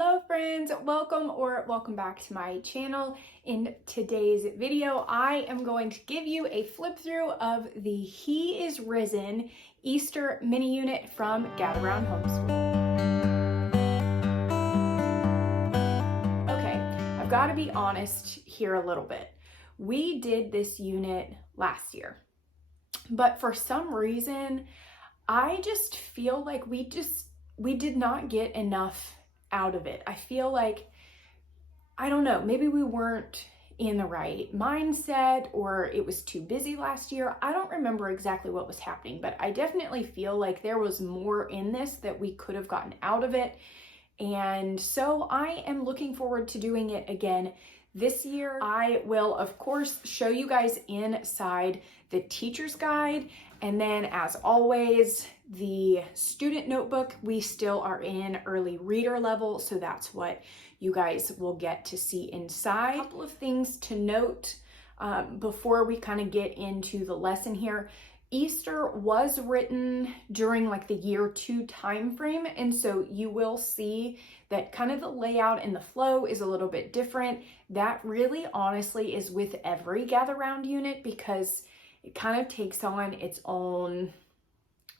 Hello friends, welcome back to my channel. In today's video, I am going to give you a flip through of the He is Risen Easter mini unit from Gather Round Homeschool. Okay, I've got to be honest here a little bit. We did this unit last year, but for some reason, I just feel like we did not get enough out of it. I feel like, I don't know, maybe we weren't in the right mindset or it was too busy last year. I don't remember exactly what was happening, but I definitely feel like there was more in this that we could have gotten out of it. And so I am looking forward to doing it again this year. I will, of course, show you guys inside the teacher's guide. And then as always, the student notebook, we still are in early reader level. So that's what you guys will get to see inside. A couple of things to note before we kind of get into the lesson here. Easter was written during like the year 2 time frame, and so you will see that kind of the layout and the flow is a little bit different. That really honestly is with every Gather Round unit because it kind of takes on its own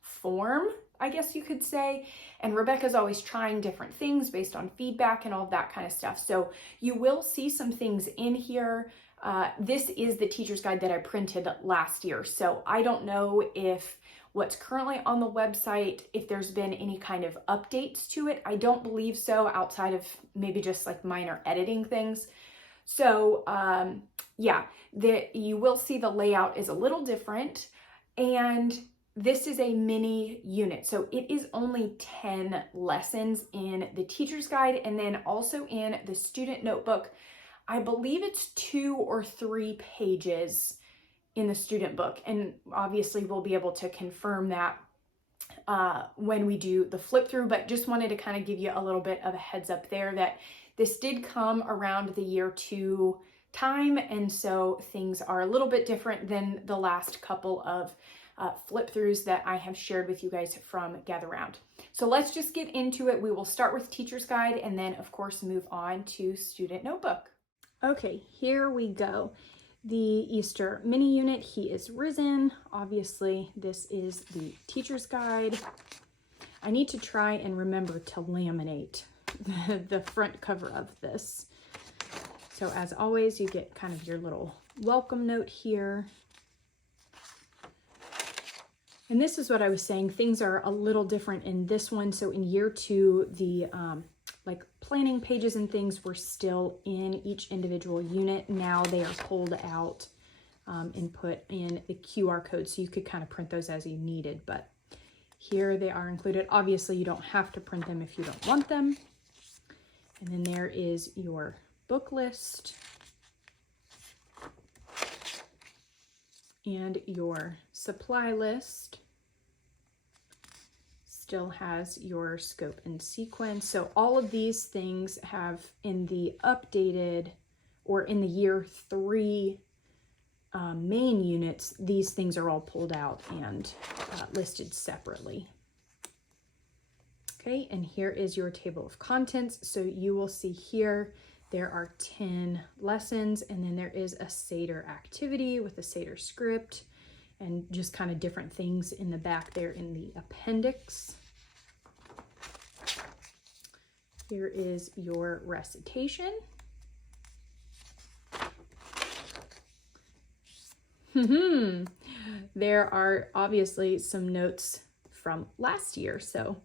form, I guess you could say. And Rebecca's always trying different things based on feedback and all of that kind of stuff. So you will see some things in here. This is the teacher's guide that I printed last year. So I don't know if what's currently on the website, if there's been any kind of updates to it. I don't believe so, outside of maybe just like minor editing things. So yeah, you will see the layout is a little different, and this is a mini unit. So it is only 10 lessons in the teacher's guide, and then also in the student notebook. I believe it's 2 or 3 pages in the student book. And obviously we'll be able to confirm that when we do the flip through, but just wanted to kind of give you a little bit of a heads up there that this did come around the year 2 time. And so things are a little bit different than the last couple of flip throughs that I have shared with you guys from Gather Round. So let's just get into it. We will start with teacher's guide and then of course move on to student notebook. Okay, here we go. The Easter mini unit, He is Risen. Obviously, this is the teacher's guide. I need to try and remember to laminate the front cover of this. So as always, you get kind of your little welcome note here. And this is what I was saying, things are a little different in this one. So in year 2, the like planning pages and things were still in each individual unit. Now they are pulled out and put in the QR code, so you could kind of print those as you needed, but here they are included. Obviously you don't have to print them if you don't want them. And then there is your book list and your supply list. Still has your scope and sequence. So all of these things have in the updated or in the year 3 main units, these things are all pulled out and listed separately. Okay, and here is your table of contents. So you will see here, there are 10 lessons, and then there is a Seder activity with a Seder script and just kind of different things in the back there in the appendix. Here is your recitation. There are obviously some notes from last year, so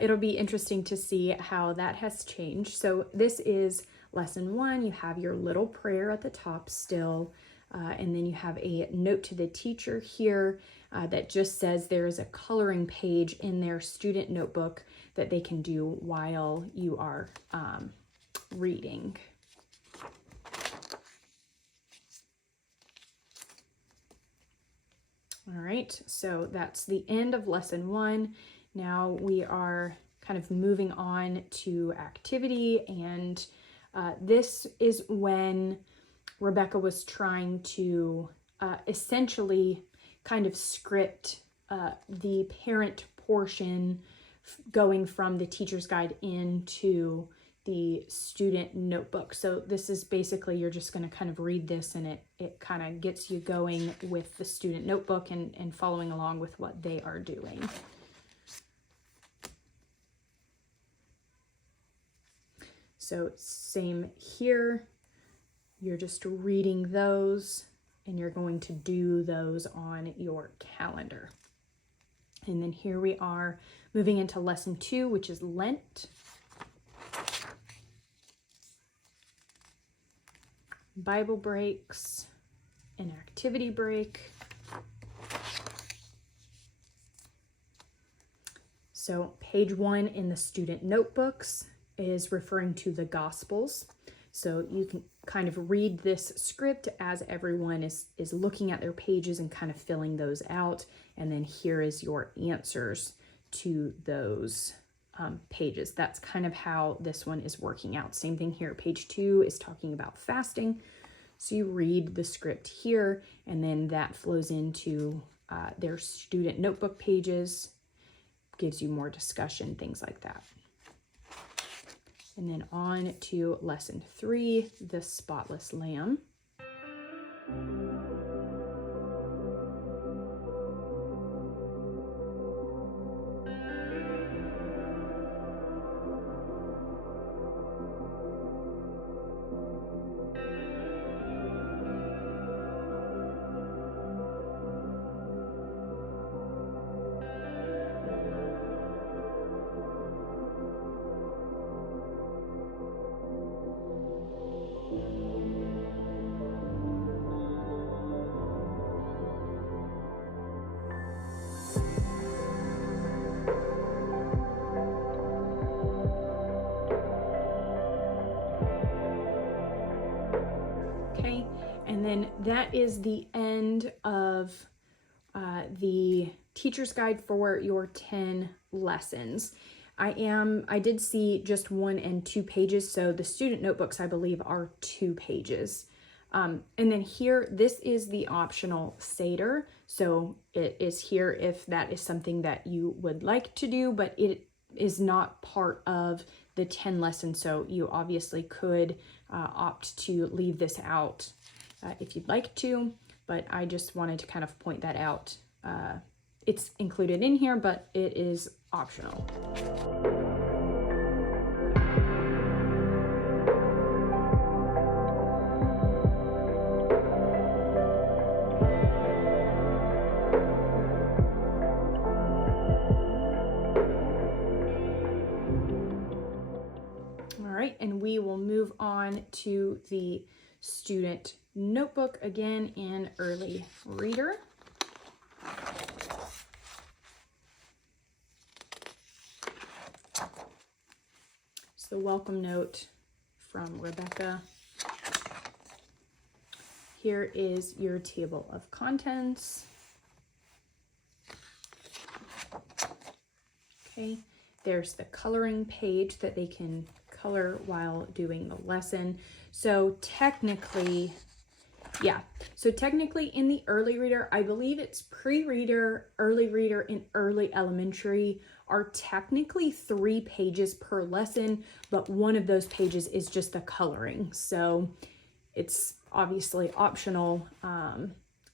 it'll be interesting to see how that has changed. So this is lesson 1. You have your little prayer at the top still. And then you have a note to the teacher here that just says there is a coloring page in their student notebook that they can do while you are reading. All right, so that's the end of lesson 1. Now we are kind of moving on to activity, and this is when Rebecca was trying to essentially kind of script the parent portion going from the teacher's guide into the student notebook. So this is basically, you're just going to kind of read this, and it kind of gets you going with the student notebook and following along with what they are doing. So same here, you're just reading those and you're going to do those on your calendar. And then here we are moving into lesson 2, which is Lent. Bible breaks, an activity break. So page 1 in the student notebooks is referring to the Gospels. So you can kind of read this script as everyone is looking at their pages and kind of filling those out. And then here is your answers to those pages. That's kind of how this one is working out. Same thing here. Page 2 is talking about fasting. So you read the script here, and then that flows into their student notebook pages, gives you more discussion, things like that. And then on to lesson 3, the spotless lamb. Okay, and then that is the end of the teacher's guide for your 10 lessons. I did see just 1 and 2 pages, so the student notebooks, I believe, are 2 pages. And then here, this is the optional Seder. So it is here if that is something that you would like to do, but it is not part of the 10 lessons. So you obviously could opt to leave this out if you'd like to, but I just wanted to kind of point that out. It's included in here, but it is optional. All right, and we will move on to the student notebook again in Early Reader. So the welcome note from Rebecca. Here is your table of contents. Okay, there's the coloring page that they can color while doing the lesson. So technically, in the Early Reader, I believe it's pre-reader, early reader, and early elementary are technically 3 pages per lesson, but one of those pages is just the coloring. So it's obviously optional.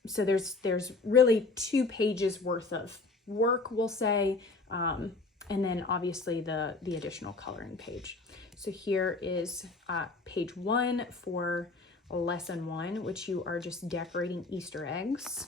So there's really 2 pages worth of work, we'll say, and then obviously the additional coloring page. So here is page 1 for lesson 1, which you are just decorating Easter eggs.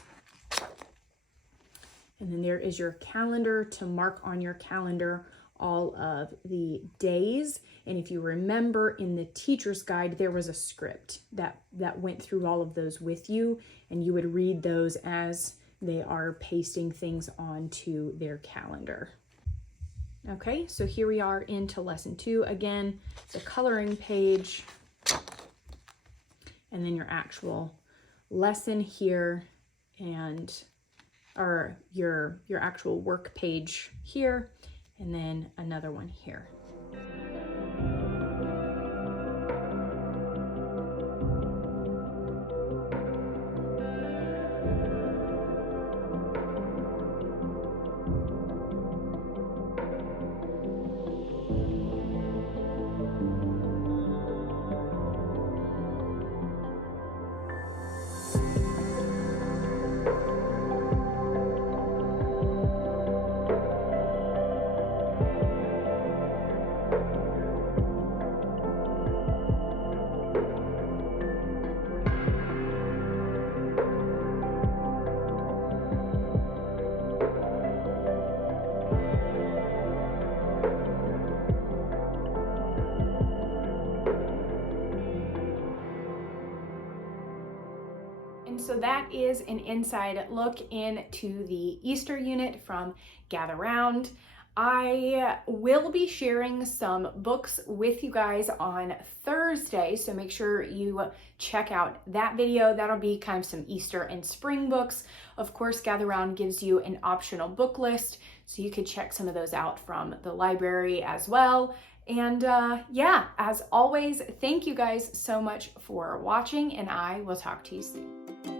And then there is your calendar to mark on your calendar all of the days. And if you remember, in the teacher's guide, there was a script that went through all of those with you, and you would read those as they are pasting things onto their calendar. Okay, so here we are into lesson 2. Again, the coloring page, and then your actual lesson here, and or your actual work page here, and then another one here. so that is an inside look into the Easter unit from Gather Round. I will be sharing some books with you guys on Thursday, so make sure you check out that video. That'll be kind of some Easter and spring books. Of course, Gather Round gives you an optional book list, so you could check some of those out from the library as well. And yeah, as always, thank you guys so much for watching, and I will talk to you soon.